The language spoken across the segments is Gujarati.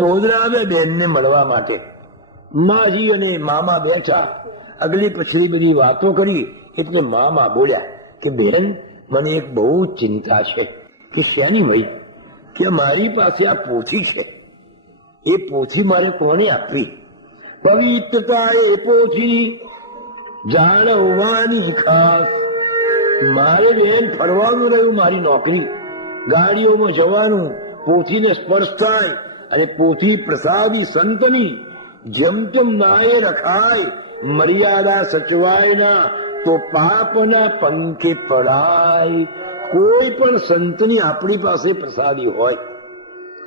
ગોધરા બેન ને મળવા માટે માજી અને મામા બેઠા, અગલી પછલી બધી વાતો કરી. એટલે મામા બોલ્યા કે બેન, મને એક બહુ ચિંતા છે. કે શેની ભાઈ? કે મારી પાસે આ પોથી છે, એ પોથી મારે કોને આપવી? પવિત્રતા એ પોથી જાળવવાની ખાસ. મારે બેન ફરવાનું રહ્યું, મારી નોકરી, ગાડીઓમાં જવાનું, પોથીને સ્પર્શ થાય અને પોથી પ્રસાદી સંતની જેમ તેમ નાએ રખાય, મર્યાદા સચવાય ના તો પાપના પંખે પડાય. કોઈ પણ સંતની આપણી પાસે પ્રસાદી હોય,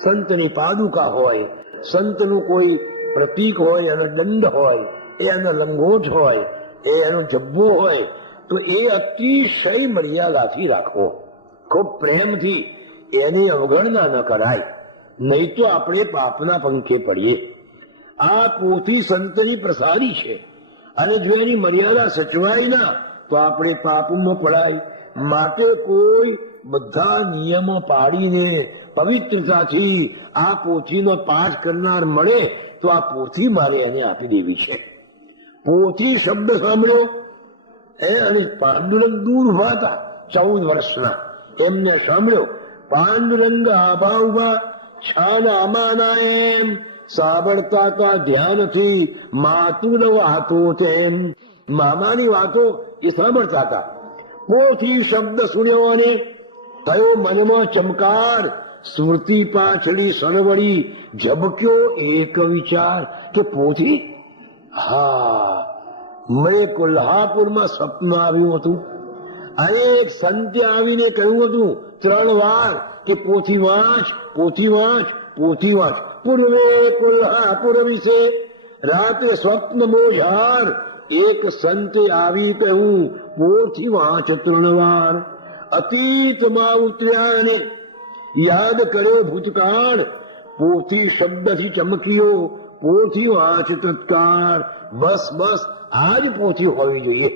સંતની પાદુકા હોય, સંતનું કોઈ પ્રતીક હોય, એનો દંડ હોય, એનો લંગોટ હોય, એનો જબ્બો હોય, તો એ અતિશય મર્યાદાથી રાખવો, ખૂબ પ્રેમથી. એની અવગણના ન કરાય, નહીં તો આપણે પાપના પંખે પડીએ. આ પોથી સંતની પ્રસાદી છે, અને જો એની મર્યાદા સચવાય ના તો આપણે પાપમાં પડાય. માટે કોઈ બધા નિયમો પાડીને પવિત્રતાથી આ પોથીનો પાઠ કરનાર મળે તો આ પોથી મારે એને આપી દેવી છે. પોથી શબ્દ સાંભળ્યો અને પાંડુરંગ દૂર ઉભા હતા, 14 વર્ષના. એમને સાંભળ્યો, પાંડુરંગ આભા ઉભા છાન આમાના એમ સાંભળતા હતા ધ્યાનથી માતુર વાતો તેમ. મામાની વાતો એ સાંભળતા હતા. પોથી શબ્દ સુન્યો અને થયો મનમાં ચમકાર. સ્મૃતિ પાછળી સનવડી ઝબક્યો એક વિચાર કે પોથી? હા, મેં કોલ્હાપુરમાં સપનું આવ્યું હતું. એક સંતે આવીને કહ્યું હતું 3 વાર કે પોથી વાંચ, પોથી વાંચ, પોથી વાંચ. પૂર્વે કોલ્હાપુર વિશે રાત્રે સ્વપ્ન મોજાર એક સંતે આવી કહ્યું પોથી વાંચ 3 વાર. અતીતમાં ઉતર્યા અને યાદ કર્યો ભૂતકાળ. પોથી શબ્દથી ચમક્યો, પોથી વાંચ તત્કાળ. બસ બસ આ જ પોથી હોવી જોઈએ.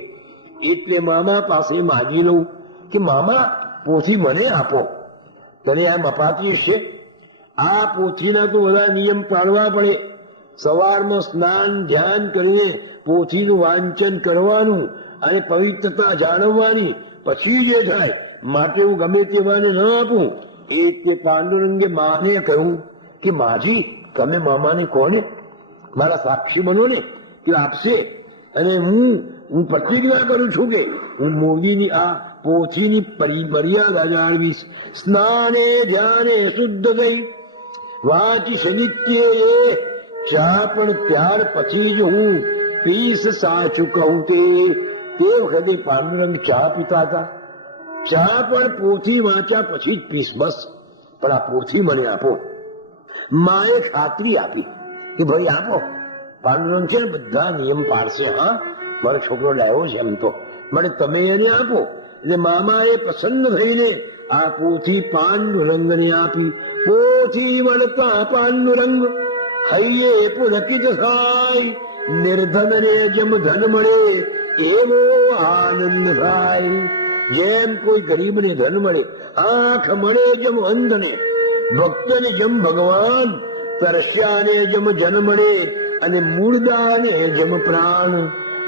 એટલે મામા પાસે માગી લઉં કે મામા પોથી મને આપો. તને આમ અપાતી છે? આ પોથીના તો બધા નિયમ પાળવા પડે. સવારમાં સ્નાન ધ્યાન કરીને પોથીનું વાંચન કરવાનું અને પવિત્રતા જાળવવાની, પછી જે થાય. માટે હું ગમે તેવાને ન આપું. એટલે પાંડુરંગે માને કહ્યું કે માજી, તમે મામાને કોને મારા સાક્ષી બનો ને કે આપશે. અને હું પ્રતિજ્ઞા કરું છું કે હું મોદીની આ પોથીની મર્યાદા જાળવીશ. સ્નાને ધ્યાને શુદ્ધ થઈ વાંચી સનિત્યે ચા પણ ત્યાર પછી જ હું પીસ. સાચું કહું તે વખતે પાંડુરંગ ચા પીતા હતા. ચા પણ પોથી વાંચ્યા પછી જ પીસ. બસ, પણ આ પોથી મને આપો. માએ ખાતરી આપી કે ભાઈ આપો. પાંડુરંગ છે ને બધા નિયમ પાડશે. હા, મારો છોકરો લાવ્યો છે એમ તો, મને તમે એને આપો. એટલે મામાએ પ્રસન્ન થઈને આ પોથી પાંડુરંગને આપી. પોથી મળતા પાંડુરંગ હૈયે પુલકિત થાય. નિર્ધનને જેમ ધન મળે એવો આનંદ થાય. જેમ કોઈ ગરીબને ધન મળે, આંખ મળે જેમ અંધને, ભક્તને જેમ ભગવાન, તરસ્યાને જેમ જન મળે અને મૂળદાને જેમ પ્રાણ.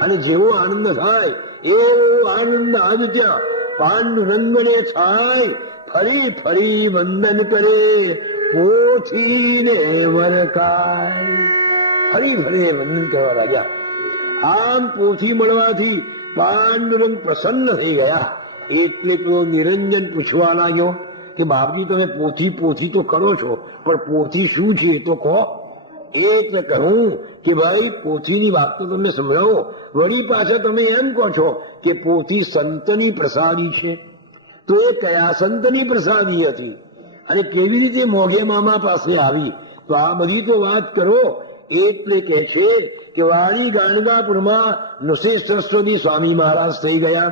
અને જેવો આનંદ થાય એવો આનંદ આજ ત્યાં પાંડુરંગને થાય. ફરી ફરી વંદન કરે પોથીને વરકાય. ફરી ફરી વંદન કરવા રાજા. આમ પોથી મળવાથી પાંડુરંગ પ્રસન્ન થઈ ગયા. એટલે તો નિરંજન પૂછવા લાગ્યો કે બાપજી, તમે પોથી પોથી તો કરો છો, પણ પોથી શું છે તો કહો. એટલે કહું કે ભાઈ પોથીની વાત તો તમે સંભળાવો. વળી પાછા તમે એમ કહો છો કે પોથી સંતની પ્રસાદી છે. તો એ કયા સંતની પ્રસાદી હતી અને કેવી રીતે મોઘે મામા પાસે આવી? તો આ બધી તો વાત કરો. એટલે કે છે કે વાડી ગાણગાપુરમાં નૃસિંહ સરસ્વતી સ્વામી મહારાજ થઈ ગયા.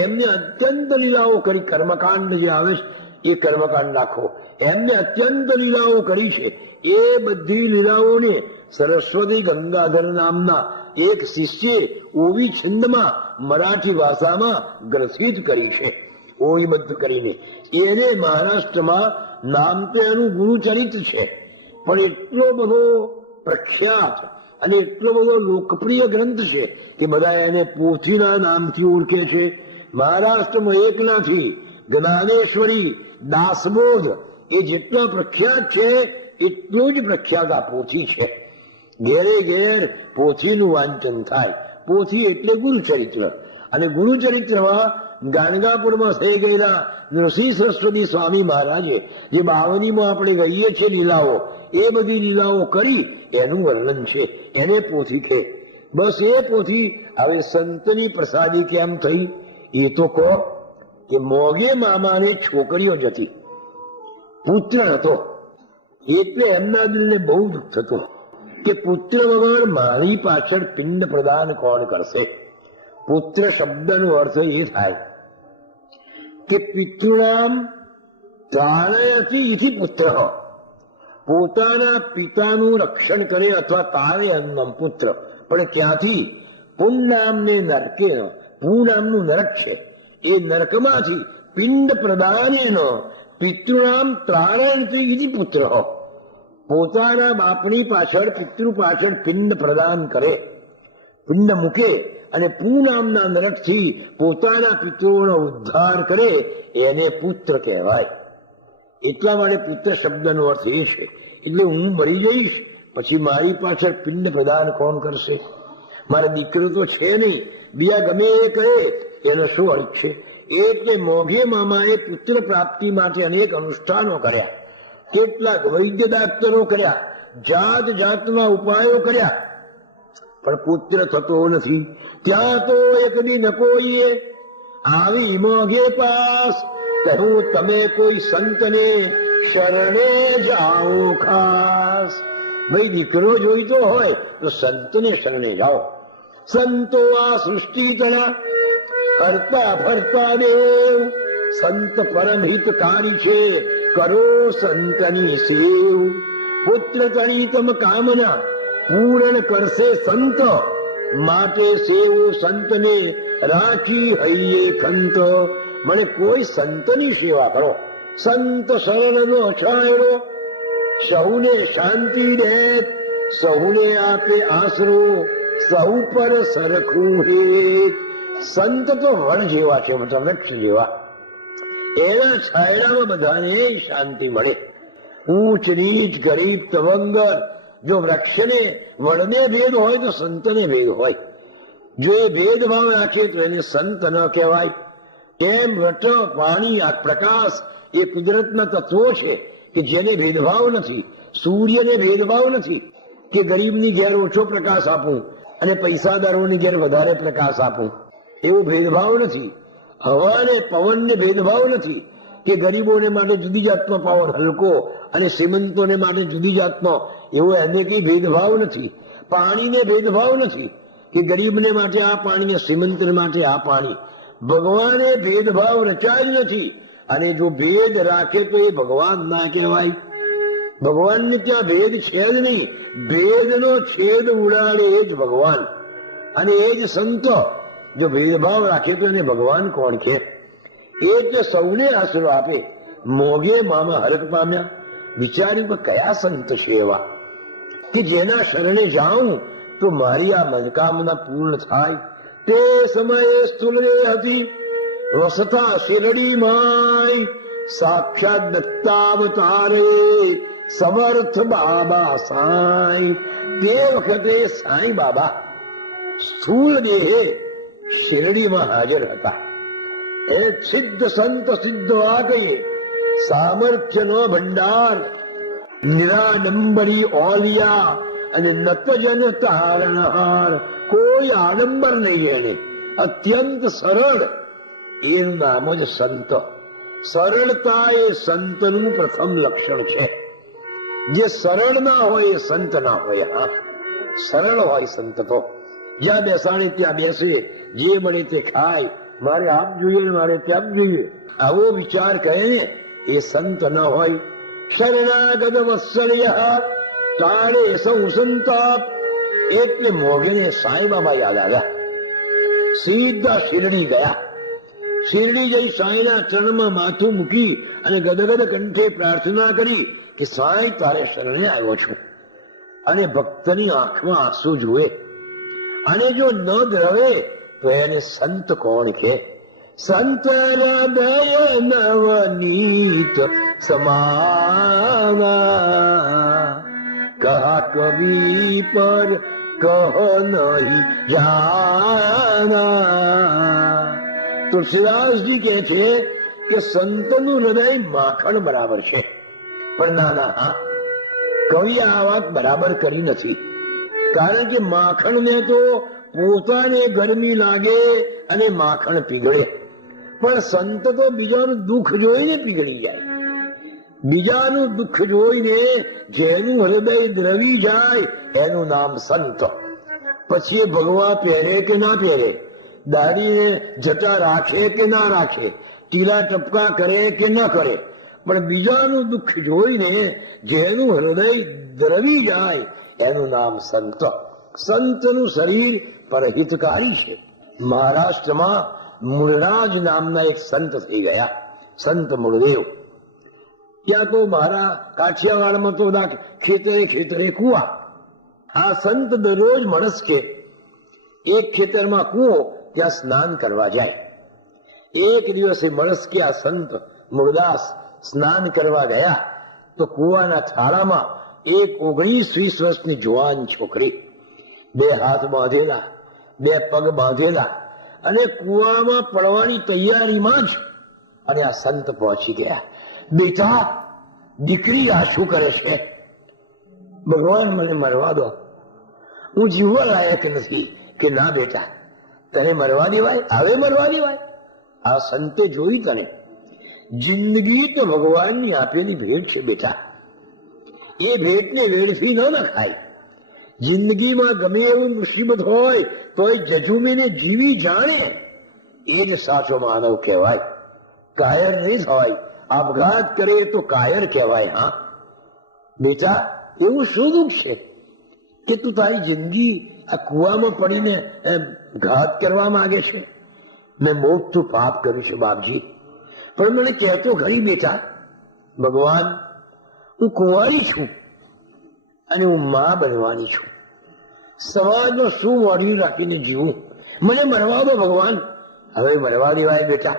એમને અત્યંત લીલાઓ કરી. કર્મકાંડ જે આવે છે એ કર્મકાંડ રાખો. એમને અત્યંત લીલાઓ કરી છે. એ બધી લીલાઓને સરસ્વતી ગંગાધર નામના એક શિષ્યે ઓવી છંદમાં મરાઠી ભાષામાં ગ્રથિત કરી છે, ઓવીબદ્ધ કરીને. એને મહારાષ્ટ્રમાં નામ તો એનું ગુરુચરિત્ર છે. પણ એટલો બધો પ્રખ્યાત અને એટલો બધો લોકપ્રિય ગ્રંથ છે કે બધા એને પોથીના નામથી ઓળખે છે. મહારાષ્ટ્રમાં એકનાથી, જ્ઞાનેશ્વરી, દાસબોધ એ જેટલા પ્રખ્યાત છે એટલું જ પ્રખ્યાત આ પોથી છે. ઘેરે ઘેર પોથીનું વાંચન થાય. પોથી એટલે ગુરુચરિત્ર, અને ગુરુચરિત્રમાં ગાણગાપુરમાં થઈ ગયેલા નૃસિંહ સરસ્વતી સ્વામી મહારાજે જે 52માં આપણે ગઈએ છીએ લીલાઓ, એ બધી લીલાઓ કરી એનું વર્ણન છે, એને પોથી કહે. બસ એ પોથી હવે સંતની પ્રસાદી કેમ થઈ એ તો કહો. કે મોગે મામાને છોકરીઓ જ હતી, પુત્ર હતો, એટલે એમના દિલને બહુ દુઃખ થતું કે પુત્ર વગર મારી પાછળ પિંડ પ્રદાન કોણ કરશે. પુત્ર શબ્દનો અર્થ એ થાય કે પિતૃણામ તારયતિ ઇતિ પુત્ર, પોતાના પિતાનું રક્ષણ કરે અથવા તારે અન્નમ પુત્ર. પણ ક્યાંથી? પુન્નામને નરકે, પૂ નામનું નરક છે, એ નરકમાંથી પિંડ પ્રદાનેન પિતૃણામ ત્રાણયતિ ઇતિ પુત્ર, પોતાના બાપની પાછળ, પિતૃ પાછળ પિંડ પ્રદાન કરે, પિંડ મૂકે અને પૂ નામના નરકથી પોતાના પિતૃઓનો ઉદ્ધાર કરે, એને પુત્ર કહેવાય. એટલા માટે પુત્ર શબ્દનો અર્થ એ છે. એટલે હું મરી જઈશ પછી મારી પાછળ પિંડ પ્રદાન કોણ કરશે? મારા દીકરો તો છે નહીં, બીજા ગમે એ કહે એનો શું અર્થ છે? એટલે મોઘે મામાએ પુત્ર પ્રાપ્તિ માટે અનેક અનુષ્ઠાનો કર્યા, કેટલાક વૈદ્ય દાક્તરો કર્યા, જાત જાતના ઉપાયો કર્યા, પણ પુત્ર થતો નથી. ત્યાં તો એક દી ન કોઈએ આવી મોઘે પાસ કહ્યું, તમે કોઈ સંતને શરણે જાઓ ખાસ. ભાઈ દીકરો જોઈતો હોય તો સંતને શરણે જાઓ. સંતો આ સૃષ્ટિ તળા હરતા ફરતા દેવ, સંત પરમ હિતકારી છે, કરો સંતની સેવ. પુત્ર તણી તમ કામના પૂર્ણ કરશે સંત, માટે સેવો સંતને રાખી હૈયે ખંત. મને કોઈ સંતની સેવા કરો. સંત શરણનો છાંયડો સૌને શાંતિ દે, સૌને આપે આશરો, સૌ પર સરખું હેત. સંત તો વણ જેવા છે, વૃક્ષ જેવા, એના છાયડામાં બધાને શાંતિ મળે. ઊંચ નીચ, ગરીબ તવંગર, જો વૃક્ષને વડને ભેદ હોય તો સંતને ભેદ હોય. જો એ ભેદભાવ રાખે તો એને સંત ન કહેવાય. તેમ વટ, પાણી, આ પ્રકાશ એ કુદરતના તત્વો છે કે જેને ભેદભાવ નથી. સૂર્યને ભેદભાવ નથી કે ગરીબની ઘેર ઓછો પ્રકાશ આપું અને પૈસાદારોની ઘેર વધારે પ્રકાશ આપું, એવો ભેદભાવ નથી. હવાને, પવનને ભેદભાવ નથી કે ગરીબોને માટે જુદી જાતનો પાવર હલકો અને શ્રીમંતોને માટે જુદી જાતનો, એવો એને કઈ ભેદભાવ નથી. પાણીને ભેદભાવ નથી કે ગરીબને માટે આ પાણી ને શ્રીમંતને માટે આ પાણી. ભગવાને ભેદભાવ રચાય નથી, અને જો ભેદ રાખે તો એ ભગવાન ના કહેવાય. ભગવાનને ત્યાં ભેદ છે જ નહીં. ભેદનો છેદ ઉડાડે એ જ ભગવાન, અને એ જ સંતો. જો ભેદભાવ રાખે તો એને ભગવાન કોણ કે? એ જ સૌને આશરો આપે. મોગે મામા હરખ પામ્યા. વિચાર્યું કે કયા સંત છે એવા કે જેના શરણે જાઉં તો મારી આ મનોકામના પૂર્ણ થાય. તે સમયે સ્થુલરે હતી વસતા શિરડી માય, સાક્ષાત દત્તાવતારે સમર્થ બાબા સાંઈ. તે વખતે સાંઈ બાબા સ્થૂળ દેહે શિરડીમાં હાજર હતા. એ સિદ્ધ સંત સિદ્ધ વાકયે સામર્થ્યનો ભંડાર, નિરાડંબરી ઓલિયા અને નતજન તારણહાર. કોઈ આડંબર નહીં એને, અત્યંત સરળ. એનું નામ જ સંત. સરળતા એ સંતનું પ્રથમ લક્ષણ છે. જે સરળ ના હોય એ સંત ના હોય. હા, સરળ હોય સંત તો જ્યાં બેસાડે ત્યાં બેસે, જે મળે તે ખાય, મારે આમ જોઈએ મારે તેમ જોઈએ, આવો વિચાર કહે એ સંત ન હોય. શરણાગત વત્સલ્ય તારે સૌ સંતાપ. એટલે મોગેને સાંઈ બાબા યાદ આવ્યા. સીધા શિરડી ગયા. શિરડી જઈ સાંઈના ચરણમાં માથું મૂકી અને ગદગદ કંઠે પ્રાર્થના કરી કે સાંઈ તારે શરણે આવ્યો છું. અને ભક્તની આંખમાં આંસુ જુએ અને જો ન દ્રવે તો એને સંત કોણ કે? સંત હૃદય નવનીત સમાના, કહા કવિ પર કહો નહીં જાના. તુલસીદાસજી કહે છે કે સંતનું હૃદય માખણ બરાબર છે. પણ ના હા, કવિ આ વાત બરાબર કરી નથી. કારણ કે માખણને તો પોતાને ગરમી લાગે અને માખણ પીગળે, પણ સંત તો બીજાનું દુઃખ જોઈને પીગળી જાય. બીજાનું દુઃખ જોઈને જેનું હૃદય દ્રવી જાય એનું નામ સંત. પછી એ ભગવા પહેરે કે ના પહેરે, દાઢીને જટા રાખે કે ના રાખે, ટીલા ટપકા કરે કે ન કરે, પણ બીજાનું દુઃખ જોઈને જેનું હૃદય દ્રવી જાય એનું નામ સંત. સંતનું શરીર પરહિતકારી છે. મહારાષ્ટ્રમાં મૂળરાજ નામના એક સંત થઈ ગયા, સંત મૂળદેવ. ત્યાં તો મારા કાઠિયાવાડમાં તો બધા ખેતરે ખેતરે કુવા. આ સંત દરરોજ મળસ્કે એક ખેતરમાં કુવો, ત્યાં સ્નાન કરવા જાય. એક દિવસે મળસ્કે આ સંત મૂળદાસ સ્નાન કરવા ગયા તો કુવાના થાળામાં એક 19-20 વર્ષની જુવાન છોકરી, 2 હાથ બાંધેલા, 2 પગ બાંધેલા અને કુવામાં પડવાની તૈયારીમાં જ. અને આ સંત પહોંચી ગયા. બેટા, દીકરી આ શું કરે છે? ભગવાન મને મરવા દો, હું જીવવા લાયક નથી. કે ના બેટા, તને મરવા દેવાય? હવે મરવા દેવાય? આ સંતે જોઈ તને. જિંદગી તો ભગવાનની આપેલી ભેટ છે બેટા, એ ભેટને વેડફી ન નખાય. જિંદગીમાં ગમે એવું મુસીબત હોય તો એ જજુમીને જીવી જાણે એ જ સાચો માનવ કહેવાય. કાયર નહીં થવાય. આપઘાત કરે તો કાયર કહેવાય. હા બેટા, એવું શું દુઃખ છે કે તું તારી જિંદગી આ કુવામાં પડીને ઘાત કરવા માંગે છે? મેં મોટું પાપ કર્યું છે બાપજી, પણ મને કહેતો ખરી બેટા, ભગવાન હું કુંવારી છું અને હું માં બનવાની છું. સમાજમાં શું મોઢું રાખીને જીવું? મને મરવા દો ભગવાન. હવે મરવા દેવાય બેટા?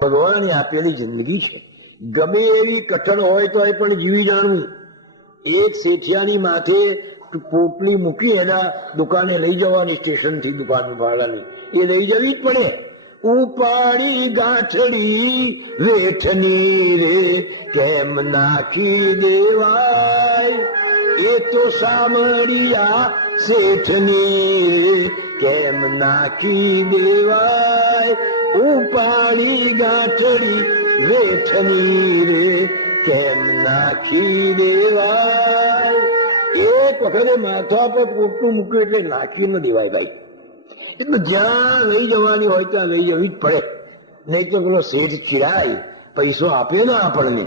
ભગવાને આપેલી જિંદગી છે, ગમે એવી કઠણ હોય તો એ પણ જીવી જાણવું. એક શેઠિયાની માથે પોટલી મૂકી એના દુકાને લઈ જવાની, સ્ટેશન થી દુકાન ભાડાની, એ લઈ જવી જ પડે. ઉપાડી ગાંઠડી વેઠની રે કેમ નાખી દેવાય, એ તો સામડિયા શેઠની કેમ નાખી દેવાય. ઉપાડી ગાંઠડી વેઠની રે કેમ નાખી દેવાય. એક વખતે માથા પર પોટલું મૂક્યું એટલે નાખી ન દેવાય ભાઈ. એટલે જ્યાં લઈ જવાની હોય ત્યાં લઈ જવી જ પડે, નહીં તો પેલો શેઠ ચિરાય, પૈસો આપે ને આપણને.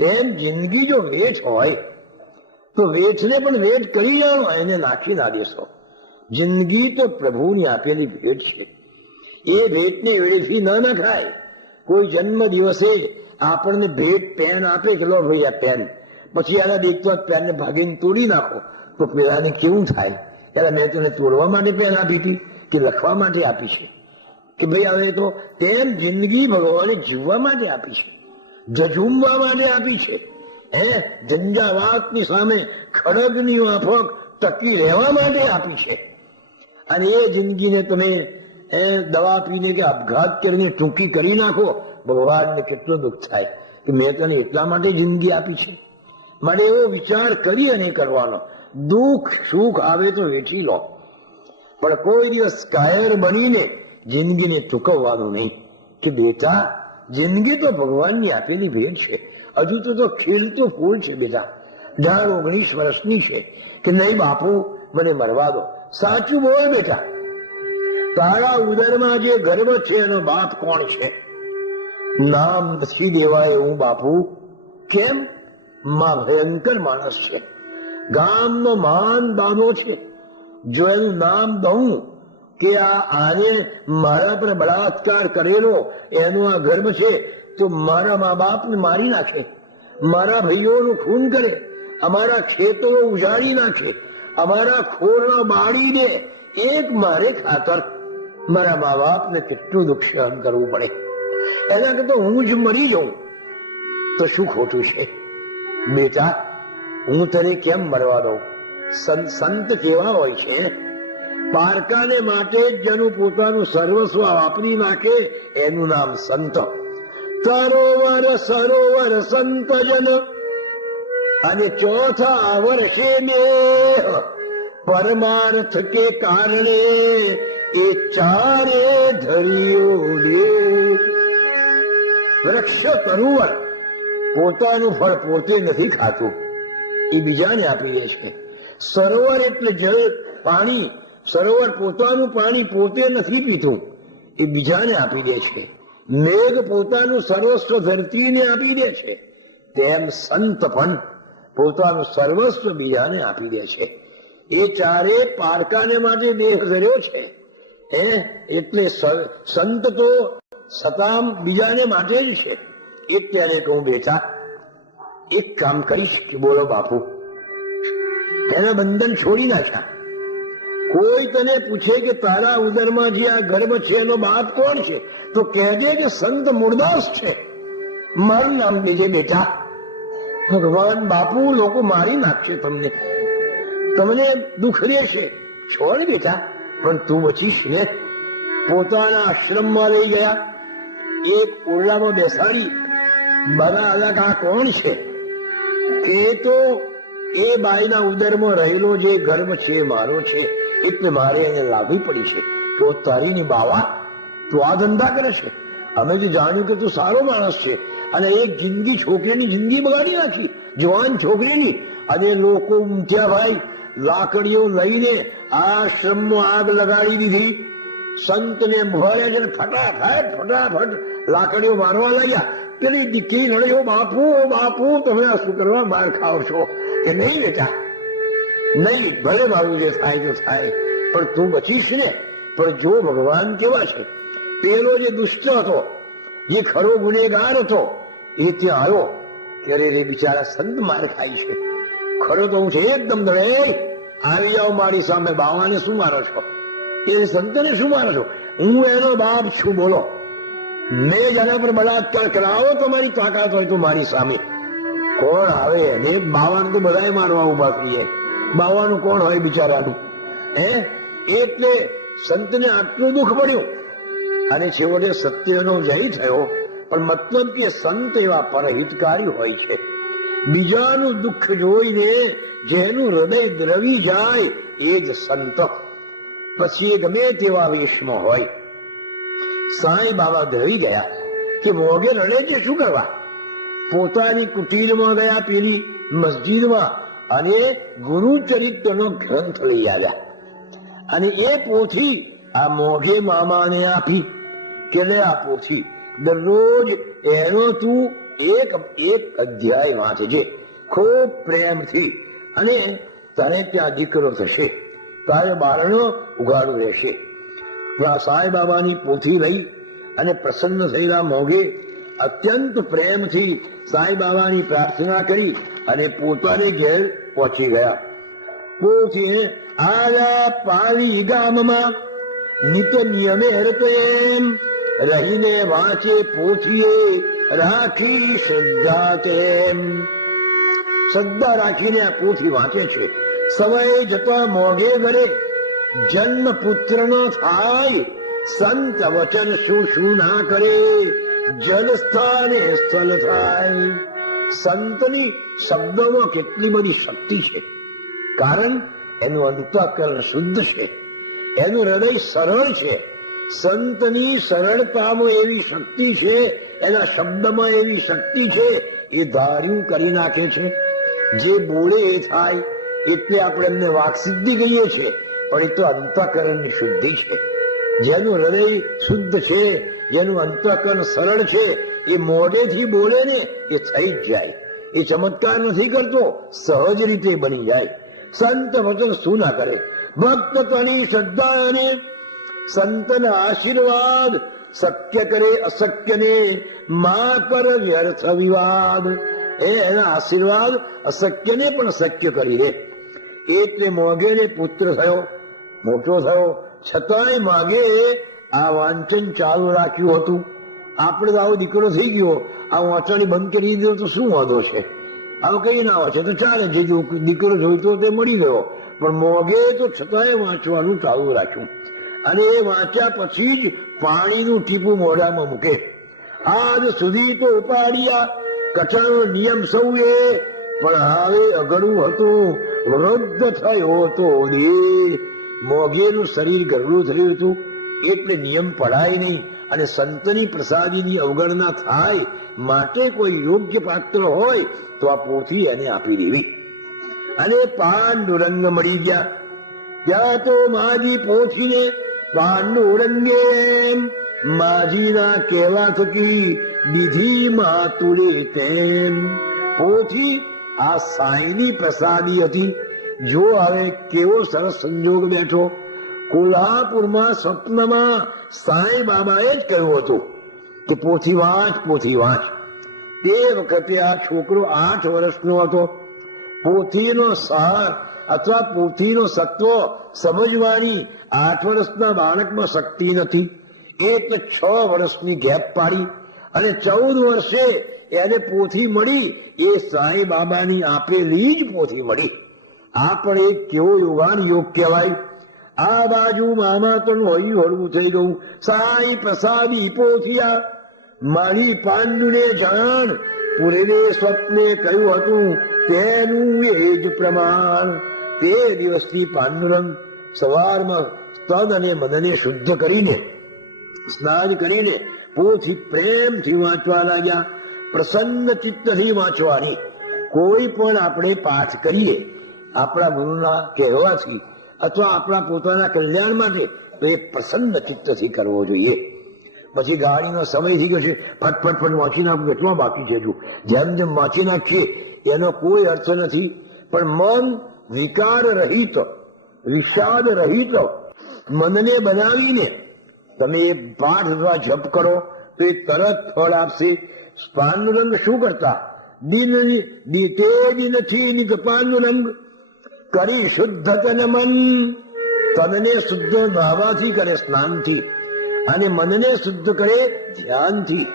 તેમ જિંદગી જો વેઠ હોય તો વેઠને પણ વેઠ કરી જાણો, એને નાખી ના દેશો. જિંદગી તો પ્રભુની આપેલી ભેટ છે, એ ભેટને વેડફી ન નખાય. કોઈ જન્મ દિવસે આપણને ભેટ પેન આપે કે લો ભાઈ આ પેન, પછી આના દેખતો પેનને ભાગીને તોડી નાખો તો પેલાને કેવું થાય? ત્યારે મેં તને તોડવા માટે પેન આપી હતી કે લખવા માટે આપી છે? કે ભાઈ હવે તો તેમ જિંદગી ભગવાને જીવવા માટે આપી છે, ઝઝૂમવા માટે આપી છે. ઝંઝાવાતની સામે ખડગની માફક ટકી રહેવા માટે આપી છે. અને એ જિંદગીને તમે દવા પીને કે આપઘાત કરીને ટૂંકી કરી નાખો, ભગવાનને કેટલો દુઃખ થાય કે મેં તને એટલા માટે જિંદગી આપી છે. માટે એવો વિચાર કરી અને કરવાનો. દુઃખ સુખ આવે તો વેઠી લો, પણ કોઈ દિવસ કાયર બનીને જિંદગીને ચૂકવવાનું નહીં. કે બેટા, જિંદગી તો ભગવાનની આપેલી ભેટ છે. હજુ તો ખીલતું ફૂલ છે બેટા. 18-19 વર્ષની છે કે નહીં બાપુ મને મરવા દો. સાચું બોલ બેટા, તારા ઉદરમાં જે ગર્ભ છે એનો બાપ કોણ છે? નામ નથી દેવાય એવું બાપુ. કેમ? માં ભયંકર માણસ છે, ગામનો મહાન દાદો છે. જો એનું નામ દઉં કે આને મારા પર બળાત્કાર કરેલો એનો આ ગર્ભ છે તો મારા મા બાપને મારી નાખે, મારા ભાઈઓનું ખૂન કરે, અમારા ખેતરો ઉજાડી નાખે, અમારા ખોરણા બાળી દે, એક મારે ખાતર મારા મા બાપને કેટલું દુઃખ સહન કરવું પડે. એના કરતા હું જ મરી જાઉં તો શું ખોટું છે? બેટા, હું તને કેમ મરવા દઉં? સંત કેવા હોય છે? પારકાને માટે જેનું પોતાનું સર્વસ્વ વાપરી નાખે એનું નામ સંત. સરોવર સરોવર સંત જન, અને ચોથા વર્ષે દેહ પરમાર્થ કે કારણે એ ચારે ધરિયો દે. વૃક્ષ તરુવર પોતાનું ફળ પોતે નથી ખાતું, એ બીજાને આપી દે છે. સરોવર એટલે જળ, પાણી. સરોવર પોતાનું પાણી પોતે નથી પીતું, એ બીજાને આપી દે છે. મેઘ પોતાનું સર્વસ્વ ધરતીને આપી દે છે, તેમ સંત પણ પોતાનું સર્વસ્વ બીજાને આપી દે છે. એ ચારે પારકાને માટે દેહ ધર્યો છે. એટલે સંત તો સતામ બીજાને માટે જ છે. એક ત્યારે કહું, બેટા એક કામ કરીશ કે બોલો બાપુ, એના બંધન છોડી નાખ્યા. કોઈ તને પૂછે કે તારા ઉદરમાં જે આ ગર્ભ છે એનો બાપ કોણ છે, તો કહેજે કે સંત મૂળદાસ છે. મારું નામ લેજે બેટા. ભગવાન બાપુ લોકો મારી નાખશે તમને, તમને દુઃખ દેશે. છોડ બેટા, પણ તું બચીશ ને. પોતાના આશ્રમમાં લઈ ગયા, એક ઓરડામાં બેસાડી બધા અલગ. આ કોણ છે? કે તો એ બાઈના ઉદરમાં રહેલો જે ગર્ભ છે મારો છે, એટલે મારે એને લાવવી પડી છે. તો તારીની બાવા, તું આ ધંધા કરે છે? અમે જે જાણ્યું કે તું સારો માણસ છે, અને એક જિંદગી છોકરીની જિંદગી બગાડી નાખી, જવાન છોકરીની. અને લોકો ઉમટ્યા ભાઈ, લાકડીઓ લઈને આશ્રમમાં આગ લગાડી દીધી. સંતને ભર્યા છે, ફટાફટ લાકડીઓ મારવા લાગ્યા. પેલી દીકરી લડ્યો, બાપુ બાપુ તમે આ શું કરવા માર ખાવ છો? કે નહીં બેટા, નહીં, ભલે મારું જે થાય તો થાય, પણ તું બચીશ ને. પણ જો ભગવાન કેવા છે, પેલો જે દુષ્ટ હતો, જે ખરો ગુનેગાર હતો, એ ત્યાં આવ્યો ત્યારે રે બિચારા સંત માર ખાય છે. ખરો તો હું છે એકદમ દળે, આવી જાઓ મારી સામે. બાવાને શું મારો છો? એ સંતને શું મારો છો? હું એનો બાપ છું, બોલો. મેં જેના પર બળાત્કાર કરાવો, તમારી તાકાત હોય તો મારી સામે. કોણ આવે? ને બાવાનું તો બધાએ મારવા ઉભા થઈએ. બાવાનું કોણ હોય બિચારાનું? એટલે સંતને આટલું દુઃખ પડ્યું, અને છેવટે સત્યનો જય થયો. પણ મતલબ કે સંત એવા પરહિતકારી હોય છે. બીજાનું દુઃખ જોઈને જેનું હૃદય દ્રવી જાય એ જ સંત. પછી એ ગમે તેવા વેશમાં હોય. સાંઈ બાબા દ્રવી ગયા કે મોગે રડે છે શું કરવા? પોતાની કુટીરમાં ગયા, પેલી મસ્જિદમાં, અને ગુરુચરિત્રનો ગ્રંથ લઈ આવ્યા. અને એ પોથી આ મોઘે મામાને આપી કે લે આ પોથી, દરરોજ એનો તું એક અધ્યાય વાંચજે ખૂબ પ્રેમથી, અને તને ત્યાં દીકરો થશે, તારે બારણો ઉગાડું રહેશે. સાંઈ બાબાની પોથી લઈ અને પ્રસન્ન થયેલા મોઘે અત્યંત પ્રેમથી સાંઈ બાબાની પ્રાર્થના કરી અને પોતાને ઘેર પહોંચી ગયા. પોથી આયા પાવી ગામમાં નિત નિયમે હરતેમ, રહીને વાંચે પોથીએ રાખી શ્રદ્ધા તેમ. શ્રદ્ધા રાખીને આ પોથી વાંચે છે. સમય જતા મોઘે ઘરે જન્મ પુત્ર નો થાય, સંત વચન શું શું ના કરે, જલ સ્થાને સ્થળ થાય. સંતની શબ્દોમાં કેટલી બધી શક્તિ છે, કારણ એનું અંતઃકરણ શુદ્ધ છે, એનું હૃદય સરળ છે. સંતની સરળતામાં એવી શક્તિ છે, એના શબ્દમાં એવી શક્તિ છે, એ ધાર્યું કરી નાખે છે. જે બોલે એ થાય, એટલે આપણે એમને વાકસિદ્ધિ કહીએ છીએ, પણ એ તો અંતઃકરણની શુદ્ધિ છે. જેનું હૃદય શુદ્ધ છે, જેનું અંતઃકરણ સરળ છે, એ મોઢેથી બોલે ને એ થઈ જ જાય. એ ચમત્કાર નથી કરતો, સહજ રીતે બની જાય. સંત વચન શું ના કરે? ભક્ત તની શ્રદ્ધા અને સંતના આશીર્વાદ, સત્ય કરે અસત્યને, મા કર વ્યર્થ વિવાદ. એના આશીર્વાદ અશક્યને પણ શક્ય કરી દે. એટલે મોઘેને પુત્ર થયો, મોટો થયો, છતાંય માગે આ વાંચન ચાલુ રાખ્યું હતું. આપણે તો આવો દીકરો થઈ ગયો, આ વાંચવાની બંધ કરી દીધો તો શું વાંધો છે? આવું કઈ ના વાંચે તો ચાલે, જે દીકરો જોઈતો તે મળી ગયો. પણ મોઘે તો છતાંય વાંચવાનું ચાલુ રાખ્યું. અને એ વાંચ્યા પછી જ પાણીનું ટીપું મોઢામાં મૂકે. આજ સુધી તો ઉપાડ્યા કઠણ નિયમ સૌએ, પણ હવે અઘડું હતું, વૃદ્ધ થયો તો દેહ. મોઘેનું શરીર ગરડું થયું હતું, એટલે નિયમ પડાય નહીં અને સંતની પ્રસાદીની અવગણના થાય. માટે કોઈ યોગ્ય પાત્ર હોય તો આ પોથી એને આપી દેવી. અને પાંડુરંગ મળી ગયા. ત્યાં તો માજી પોથીને પાંડુરંગે માજીના કહેવા થકી દીધી માતુલે તેમ. પોથી આ સાંઈની પ્રસાદી હતી. જો હવે કેવો સરસ સંજોગ બેઠો. કોલ્હાપુરમાં સ્વપ્નમાં સાંઈ બાબાએ જ કહ્યું હતું કે પોથી વાંચ, પોથી વાંચ. તે વખતે આ છોકરો 8 વર્ષનો હતો. પોથીનો સાર અથવા પોથીનો સત્વ સમજવાની 8 વર્ષના બાળકમાં શક્તિ નથી. એટલે 6 વર્ષની ગેપ પાડી અને 14 વર્ષે એને પોથી મળી. એ સાંઈ બાબાની આપેલી જ પોથી મળી. આ પણ એક કેવો યોગાન યોગ કહેવાય. આ બાજુ મામા તો હળવું હળવું થઈ ગયું. સાંઈ પ્રસાદી પોથિયા મારી પાંડુને જાણ. પૂરેને સ્વપ્ને કહ્યું હતું તેનું એ જ પ્રમાણ. તે દિવસથી પાંડુરંગ સવારમાં તન અને મનને શુદ્ધ કરીને સ્નાન કરીને પોથી પ્રેમથી વાંચવા લાગ્યા. પ્રસન્ન ચિત્તથી વાંચવાની. કોઈ પણ આપણે પાઠ કરીએ આપણા ગુરુના કહેવાથી અથવા આપણા પોતાના કલ્યાણ માટે, તો એ પ્રસન્ન ચિત્તથી કરવો જોઈએ. પછી ગાડીનો સમય થઈ ગયો છે, ફટફટ વાંચી નાખવું, કેટલો બાકી છે હજુ. જેમ જેમ વાંચી નાખીએ એનો કોઈ અર્થ નથી. પણ મન વિકાર રહિત, વિષાદ રહિત મનને બનાવીને તમે એ પાઠ અથવા જપ કરો તો એ તરત ફળ આપશે. પાંડુરંગ શું કરતા? દિનથી પાંડુરંગ કરી શુદ્ધ તન મન. તનને શુદ્ધ નાવાથી કરે, સ્નાનથી, અને મનને શુદ્ધ કરે ધ્યાનથી.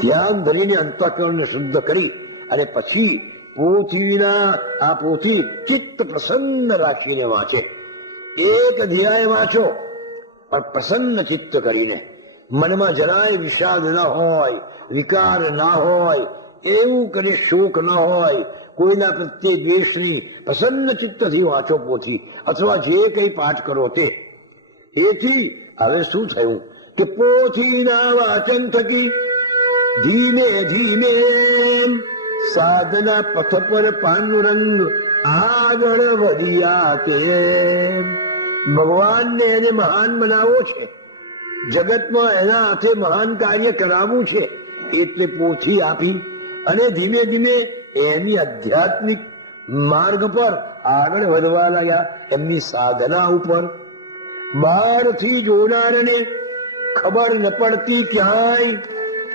ધ્યાન ધરીને અંતઃકરણને શુદ્ધ કરી અને પછી પોથીના આ પોથી ચિત્ત પ્રસન્ન રાખીને વાંચે. એક અધ્યાય વાંચો પણ પ્રસન્ન ચિત્ત કરીને, મનમાં જરાય વિષાદ ન હોય, વિકાર ના હોય, એવું કરે શોક ન હોય, કોઈના પ્રત્યે દ્વેષની, પ્રસન્ન ચિત્તથી વાંચો પોથી અથવા જે કંઈ પાઠ કરો તે. એથી હવે શું થયું કે પોથીના વાચન થકી ધીમે ધીમે સાધના પથ પર પાંડુરંગ આગળ વધ્યા. કે ભગવાનને એને મહાન બનાવવો છે, જગતમાં એના હાથે મહાન કાર્ય કરાવવું છે, એટલે પોથી આપી અને ધીમે ધીમે એની આધ્યાત્મિક માર્ગ પર આગળ વધવા લાગ્યા. એમની સાધના ઉપર બહારથી જોનારને ખબર ન પડતી ક્યાંય,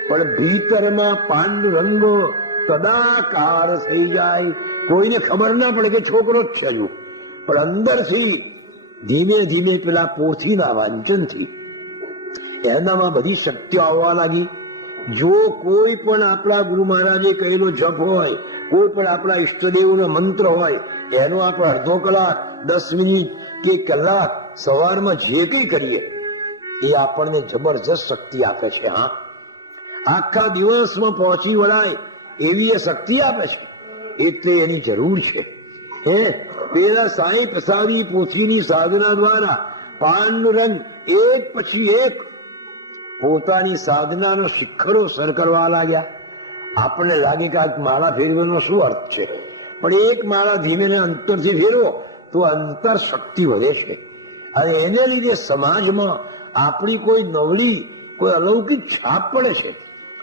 પણ ભીતરમાં પાંડુરંગો તદાકાર થઈ જાય. કોઈને ખબર ના પડે કે છોકરો જ છે હજુ, પણ અંદરથી ધીમે ધીમે પેલા પોથીના વાંચનથી એનામાં બધી શક્તિઓ આવવા લાગી. જો કોઈ પણ આપણા ગુરુ મહારાજે કહેલો જપ હોય, કોઈ પણ આપણા ઈષ્ટદેવનો મંત્ર હોય, એનો આપણે અડધો કલાક, 10 મિનિટ કે કલાક સવારમાં જે કંઈ કરીએ એ આપણને જબરજસ્ત શક્તિ આપે છે. હા, આખા દિવસમાં પહોંચી વળાય એવી એ શક્તિ આપે છે. એટલે એની જરૂર છે. પેલા સાંઈ પ્રસાદી પોથીની સાધના દ્વારા પાંડુરંગ એક પછી એક પોતાની સાધનાનો શિખરો સર કરવા લાગ્યા. આપણને લાગે કે આ માળા ફેરવાનો શું અર્થ છે, પણ એક માળા ધીમે અંતરથી ફેરવો તો અંતર શક્તિ વધે છે. અને એને લીધે સમાજમાં આપણી કોઈ નવલી, કોઈ અલૌકિક છાપ પડે છે.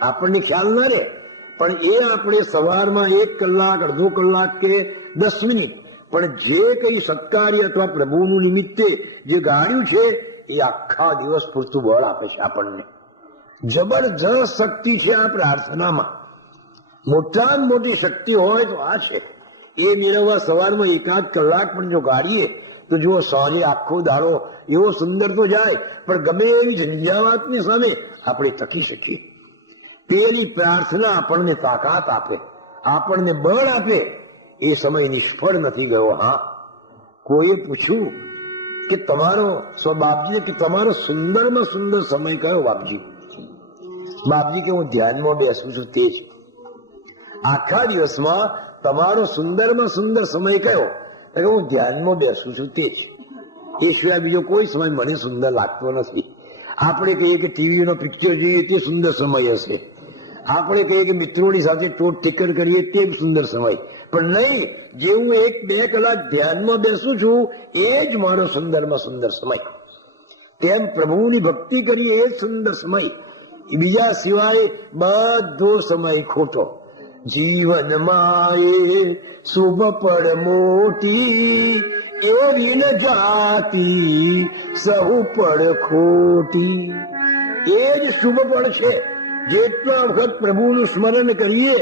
આપણને ખ્યાલ ના રહે, પણ એ આપણે સવારમાં 1 કલાક, અડધો કલાક કે 10 મિનિટ પણ જે કંઈ સત્કાર્ય અથવા પ્રભુનું નિમિત્તે જે ગાળ્યું છે એ આખા દિવસ પૂરતું બળ આપે છે આપણને. જબરજસ્ત શક્તિ છે આ પ્રાર્થનામાં. મોટામાં મોટી શક્તિ હોય તો આ છે. એ મેળવવા સવારમાં એકાદ કલાક પણ જો ગાડીએ તો જુઓ સાંજે આખો દાડો એવો સુંદર તો જાય, પણ ગમે એવી ઝંઝાવાતની સામે આપણે ટકી શકીએ. પેલી પ્રાર્થના આપણને તાકાત આપે, આપણને બળ આપે. એ સમય નિષ્ફળ નથી ગયો. હા, કોઈએ પૂછ્યું કે તમારો બાપજીને કે તમારો સુંદરમાં સુંદર સમય કયો બાપજી? બાપજી કે હું ધ્યાનમાં બેસું છું તે જ. આખા દિવસમાં તમારો સુંદરમાં સુંદર સમય કયો? હું ધ્યાનમાં બેસું છું તે જ. એ સિવાય બીજો કોઈ સમય મને સુંદર લાગતો નથી. આપણે કહીએ કે ટીવીનો પિક્ચર જોઈએ તે સુંદર સમય હશે, આપણે કહીએ કે મિત્રોની સાથે ટોટ ટિકટ કરીએ તે સુંદર સમય, પણ નહીં, જે હું 1-2 કલાક ધ્યાનમાં બેસું છું એ જ મારો સુંદરમાં સુંદર સમય. તેમ પ્રભુની ભક્તિ કરીએ એ જ સુંદર સમય. બીજા સિવાય બધો સમય ખોટો. જીવનમાં એ શુભ પડ મોટી, એવી ન જાતી સહુ પડ ખોટી. એ જ શુભ પડ છે. જેટલા વખત પ્રભુનું સ્મરણ કરીએ,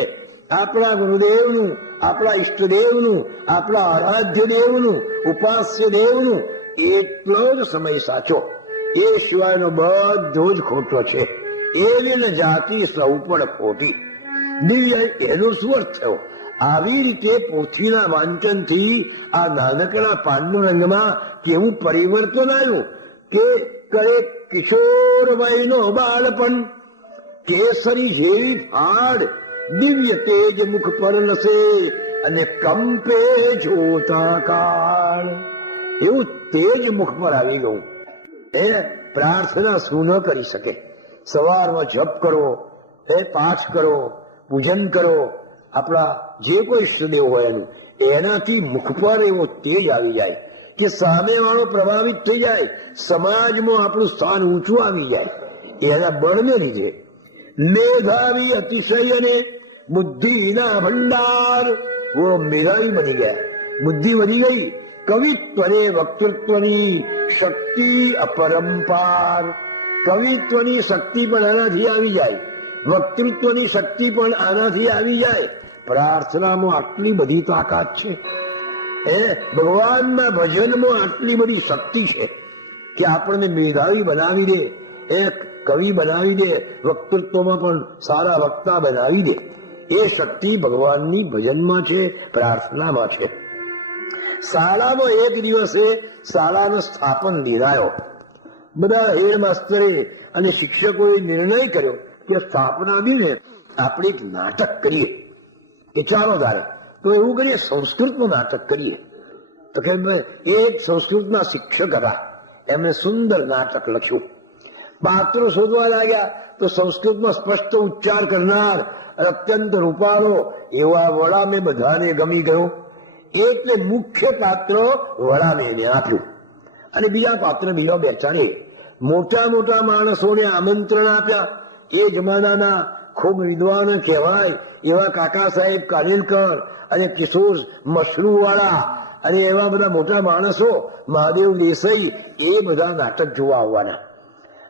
આપણા ગુરુદેવનું, આપણા ઈષ્ટદેવનું, આપણા આરાધ્ય દેવનું, ઉપાસ્ય દેવનું, એટલો જ સમય સાચો. એ સિવાયનો બધો જ ખોટો છે. એવી ન જાતિ સૌ પણ ખોટી. દિવ્ય એનો શું અર્થ થયો? આવી રીતે પોથીના વાંચનથી આ નાનકડા પાંડુરંગમાં કેવું પરિવર્તન આવ્યું કે કરે કિશોર વયનો બાળપણ, કેસરી જેવી ફાડ, દિવ્ય તેજ મુખ પર લસે અને કંપે જોતા કાળ. એવું તેજ મુખ પર આવી ગયું. એ પ્રાર્થના શું ન કરી શકે? સવારમાં જપ કરો, એ પાઠ કરો, પૂજન કરો, આપણા જે કોઈ ઈષ્ટદેવ હોય એનું, એનાથી મુખ પર એવો તેજ આવી જાય કે સામે વાળો પ્રભાવિત થઈ જાય, સમાજમાં આપણું સ્થાન ઊંચું આવી જાય એના બળને લીધે. મેધાવી અતિશય અને બુદ્ધિના ભંડાર, वो મેધાવી બની ગયા, બુદ્ધિ વધી ગઈ. કવિત્વને વક્તૃત્વની શક્તિ અપરંપાર. કવિત્વની શક્તિ પણ આનાથી આવી જાય, વક્તૃત્વની શક્તિ પણ આનાથી આવી જાય. પ્રાર્થનામાં આટલી બધી તાકાત છે, એ ભગવાનના ભજનમાં આટલી બધી શક્તિ છે કે આપણને મેધાવી બનાવી દે, એક કવિ બનાવી દે, વક્તૃત્વમાં પણ સારા વક્તા બનાવી દે. એ શક્તિ ભગવાનની ભજનમાં છે, પ્રાર્થનામાં છે. શાળામાં એક દિવસે શાળાનો સ્થાપન દિનાયો. બધા હેડ માસ્તરે અને શિક્ષકોએ નિર્ણય કર્યો કે સ્થાપના દિને આપણે એક નાટક કરીએ. કે ચાલો તારે તો એવું કરીએ, સંસ્કૃતનું નાટક કરીએ. તો કે એક સંસ્કૃતના શિક્ષક હતા, એમણે સુંદર નાટક લખ્યું. પાત્રો શોધવા લાગ્યા તો સંસ્કૃતમાં સ્પષ્ટ ઉચ્ચાર કરનાર અત્યંત રૂપાળો એવા વડાને બધાને ગમી ગયો. એટલે મુખ્ય પાત્ર વડાને એને આપ્યું અને બીજા પાત્ર બીજા બેસાડે. મોટા મોટા માણસોને આમંત્રણ આપ્યા. એ જમાનાના ખૂબ વિદ્વાન કહેવાય એવા કાકા સાહેબ કારેલકર અને કિશોર મશરૂવાળા અને એવા બધા મોટા માણસો, મહાદેવ દેસાઈ, એ બધા નાટક જોવા આવવાના.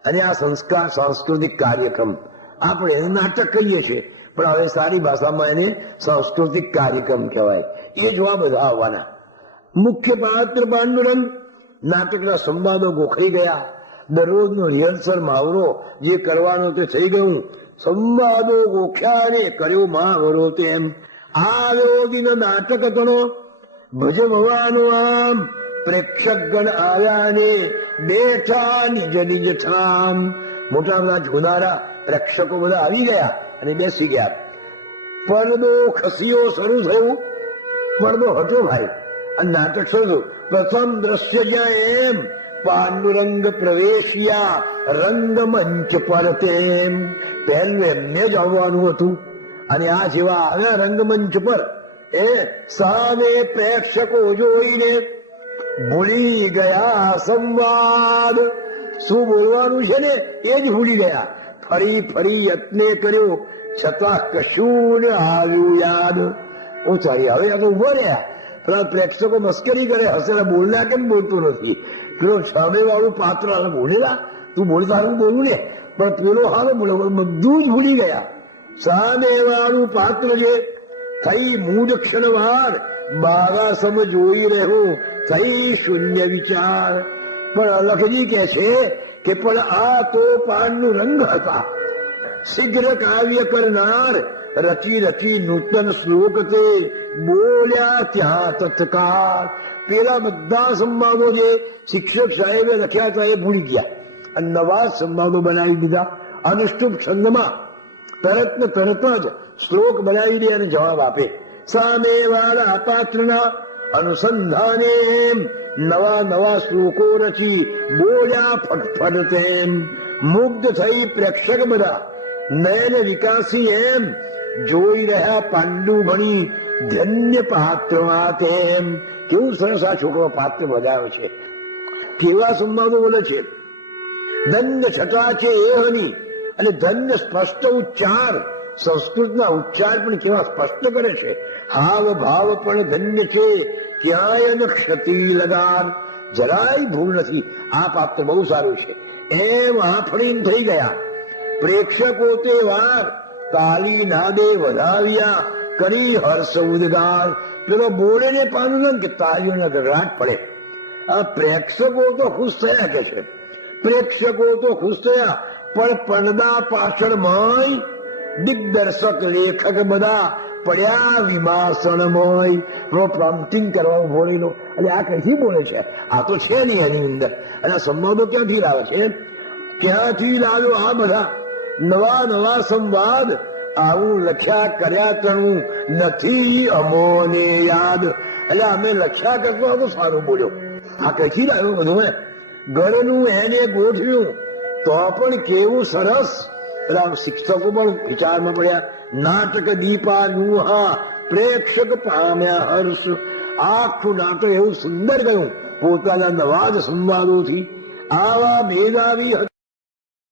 અને આ સંસ્કાર સાંસ્કૃતિક કાર્યક્રમ આપણે એને નાટક કહીએ છીએ, પણ હવે સારી ભાષામાં એને સાંસ્કૃતિક કાર્યક્રમ કહેવાય. એ જોવા બધા આવવાના. મુખ્ય પાત્ર પાંડુરંગ. નાટકના સંવાદો ગોખાઈ ગયા. દરરોજનો રિહર્સલ મહાવરો જે કરવાનો તે થઈ ગયું. સંવાદો ગોખ્યા ને કર્યો મહાવરો તેમ. આવ્યો દિન નાટક તણો ભજ ભવાનો આમ. પ્રેક્ષકગણ આવ્યા ને બેઠા નિજ નિજ ઠામ. મોટા બધા જોનારા પ્રેક્ષકો બધા આવી ગયા અને બેસી ગયા. પડદો ખસ્યો શરૂ થયું. પડદો હટો ભાઈ અને નાટક શરૂ. પ્રથમ દ્રશ્ય જ્યાં એમ પાંડુરંગ પ્રવેશિયા રંગમંચ પર તેમ. પહેલું એમને જ આવવાનું હતું અને આ જેવા આવ્યા રંગમંચ પર, એ સામે પ્રેક્ષકો જોઈને ભૂલી ગયા સંવાદ. શું બોલવાનું છે ને એ જ ભૂલી ગયા. ફરી ફરી યત્ન કર્યો છતાં કશું ન આવ્યું યાદ. ચાલી હવે આ તો ઉભો રહ્યા. પેલા પ્રેક્ષકો મસ્કરી કરે, હસેલા બોલના કેમ બોલતો નથી? પેલો સામે વાળું પાત્ર બોલેલા, તું બોલતા હું બોલું ને, પણ પેલો હાલો બોલો, બધું જ ભૂલી ગયા. સામે વાળું પાત્ર જે થઈ મૂળ ક્ષણવાર બારાસમ જોઈ રહ્યો થઈ શૂન્ય વિચાર. પણ અલખજી કે છે કે પણ આ તો પાનનું રંગ હતા. શીઘ્ર કાવ્ય કરનાર રચી રચી નૂતન શ્લોક તે બોલ્યા ત્યાં તત્કાળ. પેલા બધા સંવાદો જે શિક્ષક સાહેબે લખ્યા હતા એ ભૂલી ગયા અને નવા સંવાદો બનાવી દીધા. અનુષ્ટુપ છંદમાં તરત ને તરત જ શ્લોક બનાવી દે અને જવાબ આપે. સામે વાળા પાત્રના અનુસંધાને નવા નવા શ્લોકો રચી બોલ્યા ફટફટ તેમ. મુગ્ધ થઈ પ્રેક્ષક બધા નયન વિકાસી એમ જોઈ રહ્યા પાંડુ ભણી ધન્ય પાત્રમાં તેમ. કેવું સરસ આ છોકરો પાત્ર બજાવે છે. કેવા સંવાદો બોલે છે. ધન્ય છટા છે એહની અને ધન્ય સ્પષ્ટ ઉચ્ચાર. સંસ્કૃતના ઉચ્ચાર પણ કેવા સ્પષ્ટ કરે છે. હાવ ભાવ પણ ધન્ય છે ક્યાંય ક્ષતિ લગાર. જરાય ભૂલ નથી. આ પાત્ર બહુ સારું છે એમ આફડીને થઈ ગયા. પ્રેક્ષકો તે વાર તાલી નાદે વધાવ્યા કરી હર્ષ ઉદ્ગાર. પેલો બોલે ને પાનું કે તાલીઓના ગગડાટ પડે. આ પ્રેક્ષકો તો ખુશ થયા કે છે. પ્રેક્ષકો તો ખુશ થયા પણ પડદા પાછળમાં દિગ્દર્શક લેખક બધા પડ્યા વિમાસણમય. પ્રોમ્પ્ટિંગ કરવા ઉભો રહેલો. એટલે આ કઈથી બોલે છે? આ તો છે નહીં એની અંદર. અને સંવાદો ક્યાંથી લાવે છે? ક્યાંથી લાવ્યો આ બધા નવા નવા સંવાદ? આવું લખ્યા કર્યા તણું નથી અમોને યાદ. એટલે અમે લખ્યા કરતો તો સારું બોલ્યો. આ કઈથી લાવ્યો બધું? ઘરનું એને ગોઠવ્યું તો પણ કેવું સરસ. બધા શિક્ષકો પણ વિચારમાં પડ્યા. નાટક દીપા નુહા પ્રેક્ષક પામ્યા હર્ષ. આખું નાટક એવું સુંદર ગયું પોતાના નવા જ સંવાદોથી. આવા મેધાવી